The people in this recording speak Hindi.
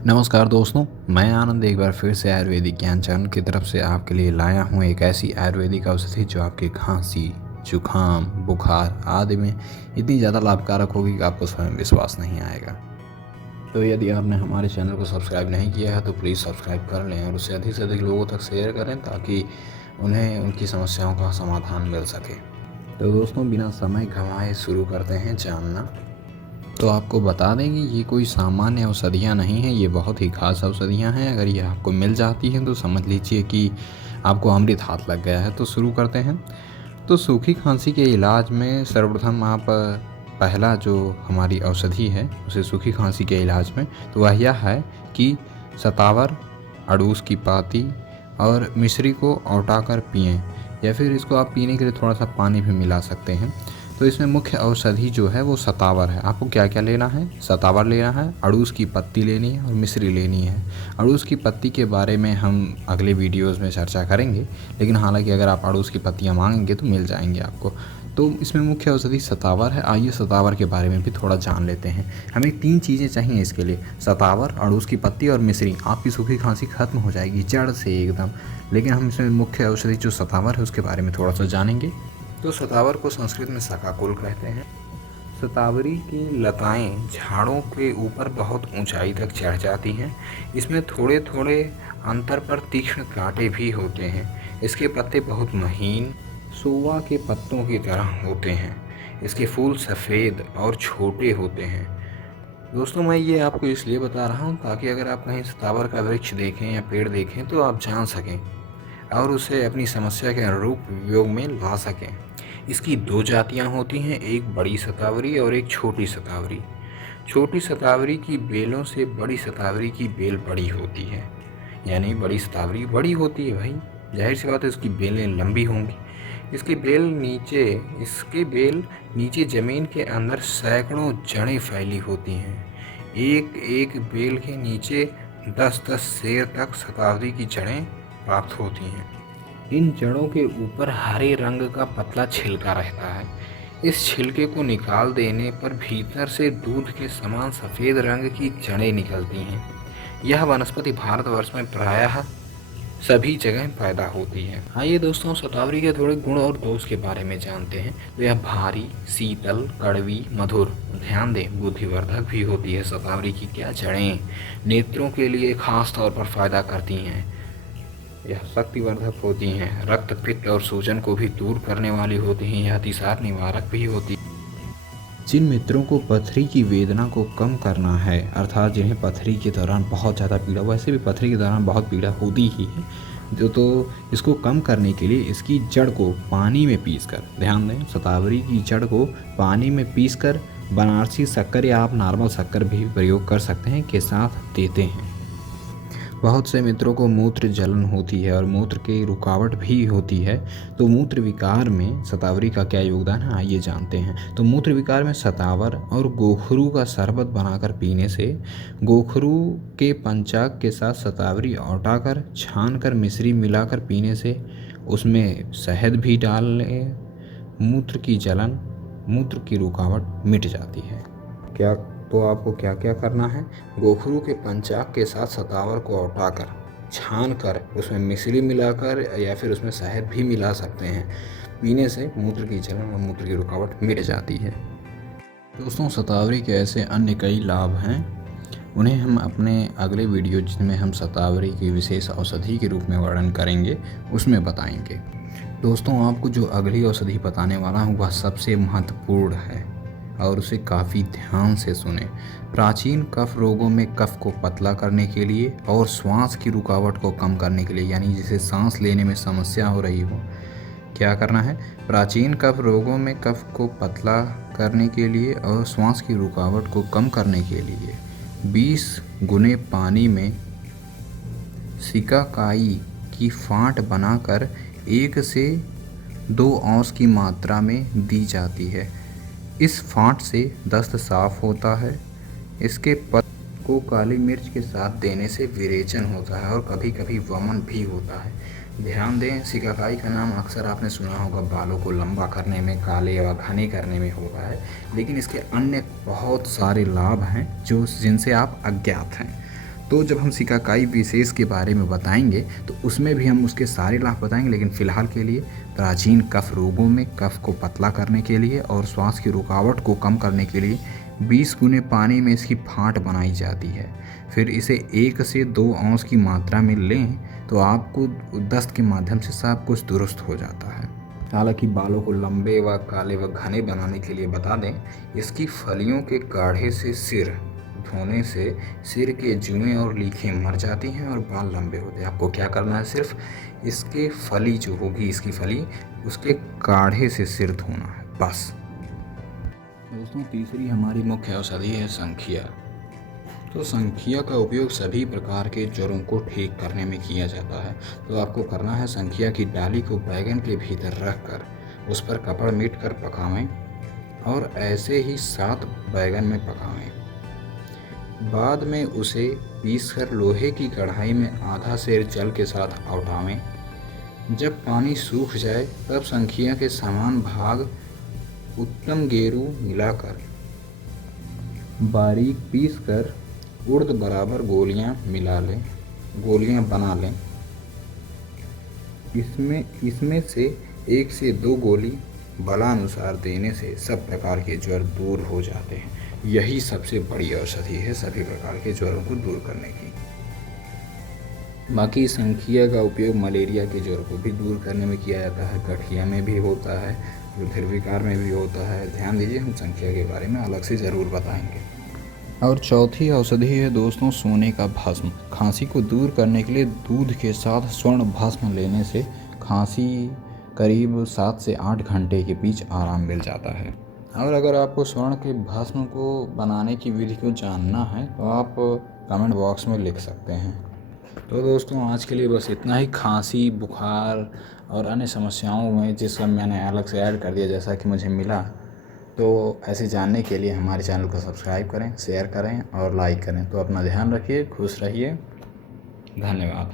नमस्कार दोस्तों, मैं आनंद एक बार फिर से आयुर्वेदिक ज्ञान चैनल की तरफ से आपके लिए लाया हूँ एक ऐसी आयुर्वेदिक औषधि जो आपकी खांसी, जुखाम, बुखार आदि में इतनी ज़्यादा लाभकारक होगी कि आपको स्वयं विश्वास नहीं आएगा। तो यदि आपने हमारे चैनल को सब्सक्राइब नहीं किया है तो प्लीज़ सब्सक्राइब कर लें और उसे अधिक से अधिक लोगों तक शेयर करें ताकि उन्हें उनकी समस्याओं का समाधान मिल सके। तो दोस्तों, बिना समय गंवाए शुरू करते हैं जानना। तो आपको बता दें कि ये कोई सामान्य औषधियाँ नहीं हैं, ये बहुत ही ख़ास औषधियाँ हैं। अगर ये आपको मिल जाती हैं तो समझ लीजिए कि आपको अमृत हाथ लग गया है। तो शुरू करते हैं। तो सूखी खांसी के इलाज में सर्वप्रथम आप पहला जो हमारी औषधि है उसे सूखी खांसी के इलाज में तो वह यह है कि शतावर, अड़ूस की पाती और मिश्री को औटाकर पिएँ, या फिर इसको आप पीने के लिए थोड़ा सा पानी भी मिला सकते हैं। तो इसमें मुख्य औषधि जो है वो शतावर है। आपको क्या क्या लेना है? शतावर लेना है, अड़ूस की पत्ती लेनी है और मिश्री लेनी है। अड़ूस की पत्ती के बारे में हम अगले वीडियोस में चर्चा करेंगे, लेकिन हालांकि अगर आप अड़ूस की पत्तियां मांगेंगे तो मिल जाएंगे आपको। तो इसमें मुख्य औषधि शतावर है। आइए शतावर के बारे में भी थोड़ा जान लेते हैं। हमें 3 चीज़ें चाहिए इसके लिए: शतावर, अड़ूस की पत्ती और मिश्री। आपकी सूखी खांसी खत्म हो जाएगी जड़ से एकदम। लेकिन हम इसमें मुख्य औषधि जो शतावर है उसके बारे में थोड़ा सा जानेंगे। तो शतावर को संस्कृत में शकाकुल कहते हैं। शतावरी की लताएं झाड़ों के ऊपर बहुत ऊंचाई तक चढ़ जाती हैं। इसमें थोड़े थोड़े अंतर पर तीक्ष्ण कांटे भी होते हैं। इसके पत्ते बहुत महीन सोवा के पत्तों की तरह होते हैं। इसके फूल सफ़ेद और छोटे होते हैं। दोस्तों, मैं ये आपको इसलिए बता रहा हूँ ताकि अगर आप कहीं शतावर का वृक्ष देखें या पेड़ देखें तो आप जान सकें और उसे अपनी समस्या के अनुरूप उपयोग में ला सकें। इसकी 2 जातियाँ होती हैं, एक बड़ी शतावरी और एक छोटी शतावरी। छोटी शतावरी की बेलों से बड़ी शतावरी की बेल बड़ी होती है, यानी बड़ी शतावरी बड़ी होती है भाई, जाहिर सी बात है उसकी बेलें लंबी होंगी। इसके बेल नीचे ज़मीन के अंदर सैकड़ों जड़ें फैली होती हैं। एक एक बेल के नीचे 10-10 सेर तक शतावरी की जड़ें प्राप्त होती हैं। इन जड़ों के ऊपर हरे रंग का पतला छिलका रहता है। इस छिलके को निकाल देने पर भीतर से दूध के समान सफ़ेद रंग की जड़ें निकलती हैं। यह वनस्पति भारतवर्ष में प्रायः सभी जगह पैदा होती है। आइए दोस्तों, शतावरी के थोड़े गुण और दोष के बारे में जानते हैं। तो यह भारी, शीतल, कड़वी, मधुर, ध्यान दें बुद्धिवर्धक भी होती है। शतावरी की क्या जड़ें नेत्रों के लिए खास तौर पर फायदा करती हैं। यह शक्तिवर्धक होती हैं, रक्त, पित्त और सूजन को भी दूर करने वाली होती हैं। यह अतिसार निवारक भी होती है। जिन मित्रों को पथरी की वेदना को कम करना है, अर्थात जिन्हें पथरी के दौरान बहुत ज़्यादा पीड़ा, वैसे भी पथरी के दौरान बहुत पीड़ा होती ही है, तो इसको कम करने के लिए इसकी जड़ को पानी में पीसकर, ध्यान दें शतावरी की जड़ को पानी में पीसकर बनारसी शक्कर या आप नॉर्मल शक्कर भी प्रयोग कर सकते हैं के साथ देते हैं। बहुत से मित्रों को मूत्र जलन होती है और मूत्र की रुकावट भी होती है। तो मूत्र विकार में शतावरी का क्या योगदान है, आइए जानते हैं। तो मूत्र विकार में शतावर और गोखरू का शरबत बनाकर पीने से, गोखरू के पंचाक के साथ शतावरी औटाकर छानकर मिश्री मिलाकर पीने से, उसमें शहद भी डाल लें, मूत्र की जलन, मूत्र की रुकावट मिट जाती है। क्या तो आपको क्या क्या करना है? गोखरू के पंचाक के साथ शतावर को औटाकर छान कर उसमें मिश्री मिलाकर या फिर उसमें शहद भी मिला सकते हैं। पीने से मूत्र की जलन और मूत्र की रुकावट मिट जाती है। दोस्तों, शतावरी के ऐसे अन्य कई लाभ हैं, उन्हें हम अपने अगले वीडियो जिसमें हम शतावरी की विशेष औषधि के रूप में वर्णन करेंगे उसमें बताएंगे। दोस्तों, आपको जो अगली औषधि बताने वाला हूँ वह सबसे महत्वपूर्ण है और उसे काफ़ी ध्यान से सुने। प्राचीन कफ रोगों में कफ को पतला करने के लिए और श्वास की रुकावट को कम करने के लिए, यानी जिसे सांस लेने में समस्या हो रही हो, क्या करना है? प्राचीन कफ रोगों में कफ को पतला करने के लिए और श्वास की रुकावट को कम करने के लिए 20 गुने पानी में सिकाकाई की फांट बनाकर 1 से 2 औंस की मात्रा में दी जाती है। इस फांट से दस्त साफ होता है। इसके पत्र को काली मिर्च के साथ देने से विरेचन होता है और कभी कभी वमन भी होता है। ध्यान दें, सिकाकाई का नाम अक्सर आपने सुना होगा, बालों को लंबा करने में, काले व घने करने में होता है, लेकिन इसके अन्य बहुत सारे लाभ हैं जिनसे आप अज्ञात हैं। तो जब हम शिकाकाई विशेष के बारे में बताएंगे तो उसमें भी हम उसके सारे लाभ बताएंगे, लेकिन फ़िलहाल के लिए प्राचीन कफ रोगों में कफ को पतला करने के लिए और श्वास की रुकावट को कम करने के लिए 20 गुने पानी में इसकी फाँट बनाई जाती है। फिर इसे 1 से 2 औंस की मात्रा में लें तो आपको दस्त के माध्यम से सब कुछ दुरुस्त हो जाता है। हालांकि बालों को लंबे व काले व घने बनाने के लिए बता दें, इसकी फलियों के गाढ़े से सिर धोने से सिर के जुएं और लीखें मर जाती हैं और बाल लंबे होते हैं। आपको क्या करना है, सिर्फ इसके फली जो होगी, इसकी फली उसके गाढ़े से सिर धोना है, बस। दोस्तों, तीसरी हमारी मुख्य औषधि है संखिया। तो संखिया का उपयोग सभी प्रकार के ज्वरों को ठीक करने में किया जाता है। तो आपको करना है, संखिया की डाली को बैगन के भीतर रखकर उस पर कपड़ मीट कर पकावें और ऐसे ही 7 बैगन में पकावें। बाद में उसे पीसकर लोहे की कढ़ाई में आधा सेर जल के साथ औटावें। जब पानी सूख जाए तब संखिया के समान भाग उत्तम गेरू मिलाकर बारीक पीसकर उर्द बराबर गोलियां बना लें। इसमें से 1 से 2 गोली बलानुसार देने से सब प्रकार के ज्वर दूर हो जाते हैं। यही सबसे बड़ी औषधि है सभी प्रकार के ज्वरों को दूर करने की। बाकी संखिया का उपयोग मलेरिया के ज्वर को भी दूर करने में किया जाता है, गठिया में भी होता है, रुधिर विकार में भी होता है। ध्यान दीजिए, हम संखिया के बारे में अलग से ज़रूर बताएंगे। और चौथी औषधि है दोस्तों सोने का भस्म। खांसी को दूर करने के लिए दूध के साथ स्वर्ण भस्म लेने से खांसी करीब 7 से 8 घंटे के बीच आराम मिल जाता है। और अगर आपको स्वर्ण के भस्म को बनाने की विधि को जानना है तो आप कमेंट बॉक्स में लिख सकते हैं। तो दोस्तों, आज के लिए बस इतना ही। खांसी, बुखार और अन्य समस्याओं में जिसका मैंने अलग से ऐड कर दिया जैसा कि मुझे मिला, तो ऐसे जानने के लिए हमारे चैनल को सब्सक्राइब करें, शेयर करें और लाइक करें। तो अपना ध्यान रखिए, खुश रहिए, धन्यवाद।